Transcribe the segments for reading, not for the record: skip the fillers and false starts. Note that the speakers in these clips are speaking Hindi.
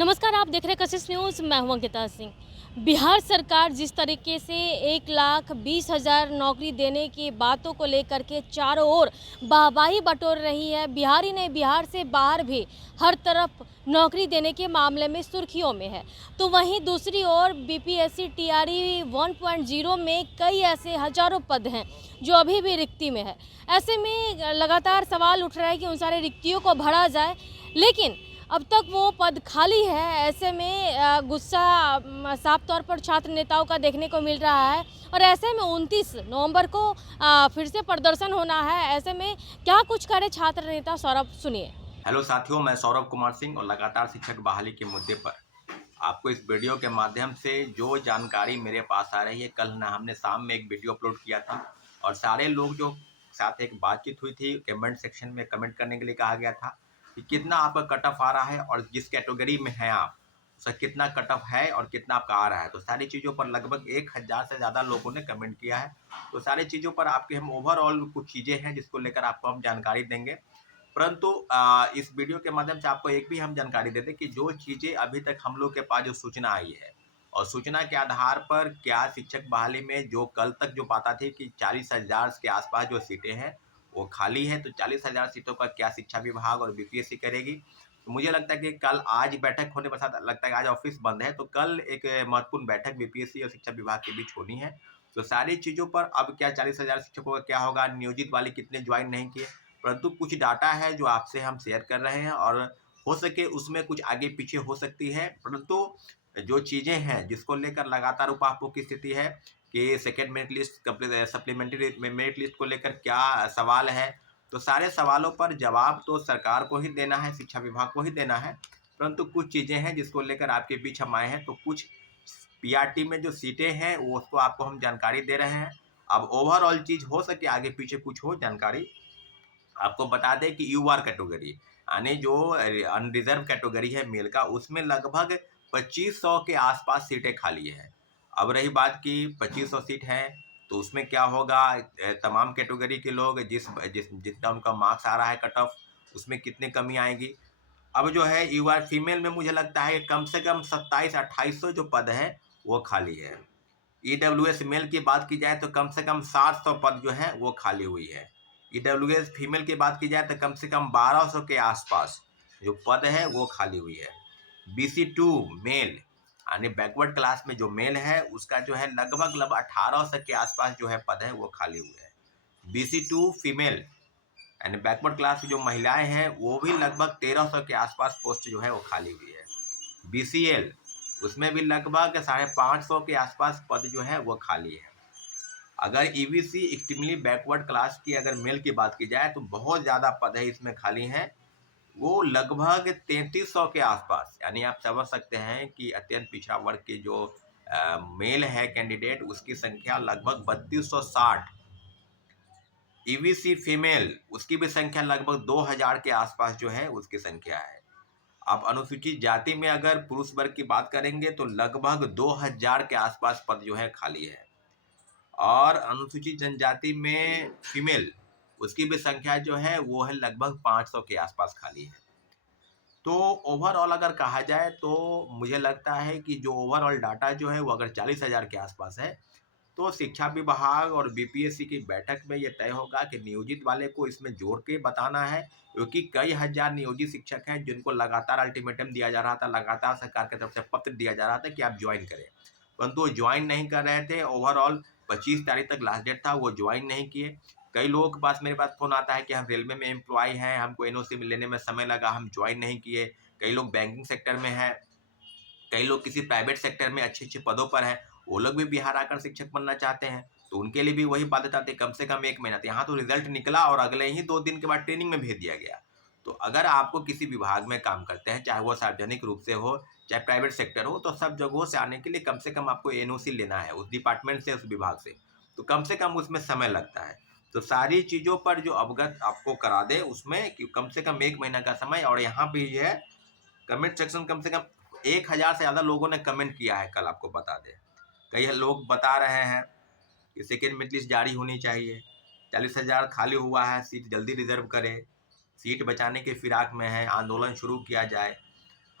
नमस्कार, आप देख रहे हैं कशिश न्यूज़। मैं हूं अंकिता सिंह। बिहार सरकार जिस तरीके से 1,20,000 नौकरी देने की बातों को लेकर के चारों ओर वाहवाही बटोर रही है। बिहार ही नहीं, बिहार से बाहर भी हर तरफ नौकरी देने के मामले में सुर्खियों में है। तो वहीं दूसरी ओर बीपीएससी टीआरई 1.0 में कई ऐसे हजारों पद हैं जो अभी भी रिक्ति में है। ऐसे में लगातार सवाल उठ रहा है कि उन सारे रिक्तियों को भरा जाए, लेकिन अब तक वो पद खाली है। ऐसे में गुस्सा साफ तौर पर छात्र नेताओं का देखने को मिल रहा है और ऐसे में 29 नवंबर को फिर से प्रदर्शन होना है। ऐसे में क्या कुछ करे छात्र नेता, सौरभ सुनिए। हेलो साथियों, मैं सौरभ कुमार सिंह और लगातार शिक्षक बहाली के मुद्दे पर आपको इस वीडियो के माध्यम से जो जानकारी मेरे पास आ रही है। कल ना हमने शाम में एक वीडियो अपलोड किया था और सारे लोग जो साथ एक बातचीत हुई थी, कमेंट सेक्शन में कमेंट करने के लिए कहा गया था कि कितना आपका कट ऑफ आ रहा है और जिस कैटेगरी में हैं आप उसका कितना कट ऑफ है और कितना आपका आ रहा है। तो सारी चीज़ों पर लगभग 1,000 से ज़्यादा लोगों ने कमेंट किया है। तो सारी चीज़ों पर आपके हम ओवरऑल कुछ चीज़ें हैं जिसको लेकर आपको हम जानकारी देंगे। परंतु इस वीडियो के माध्यम से आपको एक भी हम जानकारी देते कि जो चीज़ें अभी तक हम लोग के पास जो सूचना आई है और सूचना के आधार पर क्या शिक्षक बहाली में जो कल तक जो पाता थी कि 40,000 के आसपास जो सीटें हैं वो खाली है। तो 40,000 सीटों का क्या शिक्षा विभाग और बीपीएससी करेगी। तो मुझे लगता है कि कल आज बैठक होने के साथ लगता है कि आज ऑफिस बंद है, तो कल एक महत्वपूर्ण बैठक बीपीएससी और शिक्षा विभाग के बीच होनी है। तो सारी चीज़ों पर अब क्या 40,000 शिक्षकों का क्या होगा, नियोजित वाले कितने ज्वाइन नहीं किए, परंतु कुछ डाटा है जो आपसे हम शेयर कर रहे हैं और हो सके उसमें कुछ आगे पीछे हो सकती है। परंतु जो चीज़ें हैं जिसको लेकर लगातार उपापों की स्थिति है कि second merit list supplementary merit list को लेकर क्या सवाल है। तो सारे सवालों पर जवाब तो सरकार को ही देना है, शिक्षा विभाग को ही देना है। परंतु कुछ चीज़ें हैं जिसको लेकर आपके बीच हम आए हैं। तो कुछ पीआरटी में जो सीटें हैं वो उसको आपको हम जानकारी दे रहे हैं। अब ओवरऑल चीज़ हो सके आगे पीछे कुछ हो जानकारी आपको बता दें कि यूआर कैटेगरी यानी जो अनरिजर्व कैटेगरी है मेल का, उसमें लगभग 2500 के आसपास सीटें खाली है। अब रही बात की 2500 सीट है तो उसमें क्या होगा, तमाम कैटेगरी के लोग जिस जिस जितना उनका मार्क्स आ रहा है कट ऑफ, उसमें कितनी कमी आएगी। अब जो है यूआर फीमेल में मुझे लगता है कम से कम 27-2800 जो पद है वो खाली है। ईडब्ल्यूएस मेल की बात की जाए तो कम से कम 700 पद जो है वो खाली हुई है। ईडब्ल्यूएस फीमेल की बात की जाए तो कम से कम 1200 के आसपास जो पद है वो खाली हुई है। BC2 मेल यानी बैकवर्ड क्लास में जो मेल है उसका जो है लगभग 1800 के आसपास जो है पद है वो खाली हुए हैं। BC2 फीमेल यानी बैकवर्ड क्लास की जो महिलाएं हैं वो भी लगभग 1300 के आसपास पोस्ट जो है वो खाली हुई है। BCL उसमें भी लगभग 550 के आसपास पद जो है वो खाली है। अगर ईबीसी एक्सट्रीमली बैकवर्ड क्लास की अगर मेल की बात की जाए तो बहुत ज़्यादा पद है इसमें खाली हैं। वो लगभग 3300 के आसपास, यानी आप समझ सकते हैं कि अत्यंत पिछड़ा वर्ग के जो मेल है कैंडिडेट उसकी संख्या लगभग 3260। ईबीसी फीमेल उसकी भी संख्या लगभग 2000 के आसपास जो है उसकी संख्या है। आप अनुसूचित जाति में अगर पुरुष वर्ग की बात करेंगे तो लगभग 2000 के आसपास पद जो है खाली है और अनुसूचित जनजाति में फीमेल उसकी भी संख्या जो है वो है लगभग 500 के आसपास खाली है। तो ओवरऑल अगर कहा जाए तो मुझे लगता है कि जो ओवरऑल डाटा जो है वो अगर 40,000 के आसपास है तो शिक्षा विभाग और बीपीएससी की बैठक में ये तय होगा कि नियोजित वाले को इसमें जोड़ के बताना है, क्योंकि कई हजार नियोजित शिक्षक हैं जिनको लगातार अल्टीमेटम दिया जा रहा था, लगातार सरकार की तरफ से पत्र दिया जा रहा था कि आप ज्वाइन करें, परंतु वो ज्वाइन नहीं कर रहे थे। ओवरऑल 25 तारीख तक लास्ट डेट था, वो ज्वाइन नहीं किए। कई लोगों के पास मेरे पास फ़ोन आता है कि हम रेलवे में एम्प्लॉय हैं, हमको एनओसी लेने में समय लगा, हम ज्वाइन नहीं किए। कई लोग बैंकिंग सेक्टर में हैं, कई लोग किसी प्राइवेट सेक्टर में अच्छे अच्छे पदों पर हैं, वो लोग भी बिहार आकर शिक्षक बनना चाहते हैं। तो उनके लिए भी वही बाध्यता थी, कम से कम 1 महीना। तो यहाँ तो रिजल्ट निकला और अगले ही 2 दिन के बाद ट्रेनिंग में भेज दिया गया। तो अगर आपको किसी विभाग में काम करते हैं, चाहे वो सार्वजनिक रूप से हो चाहे प्राइवेट सेक्टर हो, तो सब जगहों से आने के लिए कम से कम आपको एनओसी लेना है उस डिपार्टमेंट से, उस विभाग से। तो कम से कम उसमें समय लगता है। तो सारी चीज़ों पर जो अवगत आपको करा दे उसमें कि कम से कम 1 महीना का समय। और यहाँ पे ये है कमेंट सेक्शन कम से कम 1,000 से ज़्यादा लोगों ने कमेंट किया है, कल आपको बता दें। कई लोग बता रहे हैं कि सेकेंड मेरिट लिस्ट जारी होनी चाहिए, 40,000 खाली हुआ है, सीट जल्दी रिजर्व करें, सीट बचाने के फिराक में है, आंदोलन शुरू किया जाए।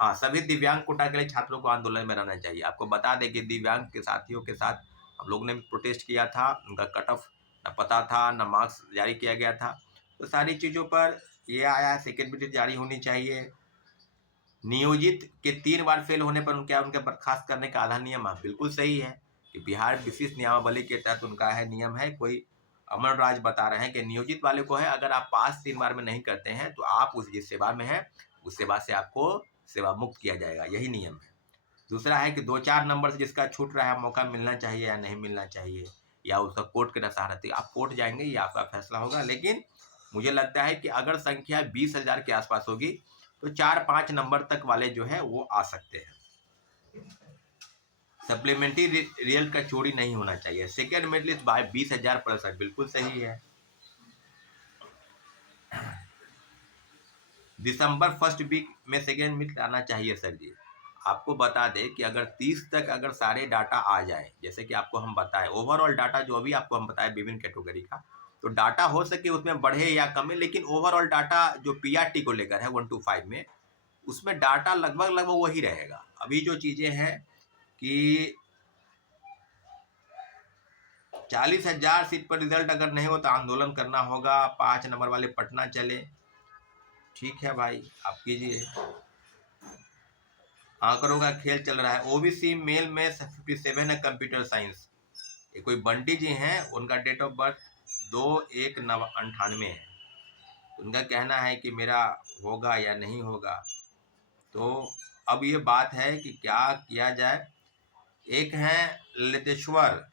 हाँ, सभी दिव्यांग कोटा के लिए छात्रों को आंदोलन में रहना चाहिए। आपको बता दें कि दिव्यांग के साथियों के साथ हम लोग ने भी प्रोटेस्ट किया था। उनका कट ऑफ न पता था, न मार्क्स जारी किया गया था। तो सारी चीज़ों पर ये आया है, सेकेंड मेरिट जारी होनी चाहिए। नियोजित के 3 बार फेल होने पर उनके बर्खास्त करने का आधा नियम है, बिल्कुल सही है कि बिहार विशिष्ट नियमावली के तहत उनका है नियम है। कोई अमर राज बता रहे हैं कि नियोजित वाले को है, अगर आप पास 3 बार में नहीं करते हैं तो आप उस जिस सेवा में हैं, उस सेवा से आपको सेवा मुक्त किया जाएगा, यही नियम है। दूसरा है कि 2-4 नंबर से जिसका छूट रहा है, मौका मिलना चाहिए या नहीं मिलना चाहिए, या उसका कोर्ट के नसारती, आप कोर्ट जाएंगे, ये आपका फैसला होगा। लेकिन मुझे लगता है कि अगर संख्या 20,000 के आसपास होगी तो 4-5 नंबर तक वाले जो है वो आ सकते हैं। सप्लीमेंट्री रिजल्ट का चोरी नहीं होना चाहिए। Second merit list by 20,000 plus है, बिल्कुल सही है। दिसंबर फर्स्ट वीक में सेकेंड मेरिट आना चाहिए सर जी। आपको बता दें कि अगर 30 तक अगर सारे डाटा आ जाए, जैसे कि आपको हम बताएं ओवरऑल डाटा जो अभी आपको हम बताएं विभिन्न कैटेगरी का, तो डाटा हो सके उसमें बढ़े या कमे, लेकिन ओवरऑल डाटा जो पीआरटी को लेकर है 1 to 5 में, उसमें डाटा लगभग वही रहेगा। अभी जो चीज़ें हैं कि 40,000 सीट पर रिजल्ट अगर नहीं हो तो आंदोलन करना होगा, 5 नंबर वाले पटना चले। ठीक है भाई, आप कीजिए। आंकड़ों का खेल चल रहा है। ओबीसी मेल में 57 है कंप्यूटर साइंस। ये कोई बंटी जी हैं, उनका डेट ऑफ बर्थ 2/1/98 है। उनका कहना है कि मेरा होगा या नहीं होगा। तो अब ये बात है कि क्या किया जाए। एक है ललितेश्वर,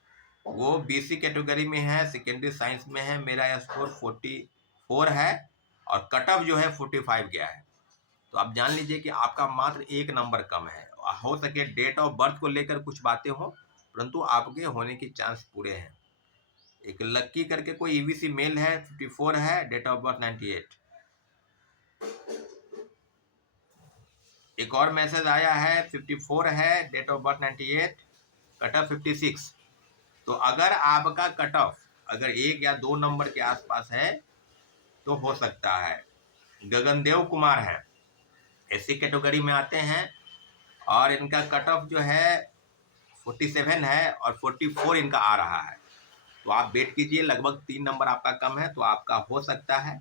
वो बीसी कैटेगरी में है, सेकेंडरी साइंस में है। मेरा स्कोर 44 है और कट ऑफ जो है 45 गया है। तो आप जान लीजिए कि आपका मात्र 1 नंबर कम है। हो सके डेट ऑफ बर्थ को लेकर कुछ बातें हो, परंतु आपके होने के चांस पूरे हैं। एक लक्की करके कोई ईवीसी मेल है, 54 है, डेट ऑफ बर्थ 98। एक और मैसेज आया है, 54 है, date of birth 98, cut off 56। तो अगर आपका कट ऑफ अगर 1 या 2 नंबर के आसपास है तो हो सकता है। गगनदेव कुमार है, एससी कैटेगरी में आते हैं और इनका कट ऑफ जो है 47 है और 44 इनका आ रहा है। तो आप वेट कीजिए, लगभग 3 नंबर आपका कम है तो आपका हो सकता है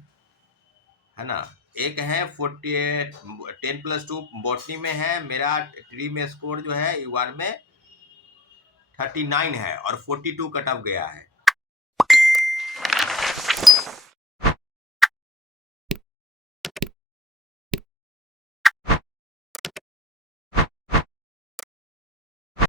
ना। एक है 10+2 बॉटनी में है, मेरा ट्री में स्कोर जो है यूआर में 39 है और 42 कट ऑफ गया है।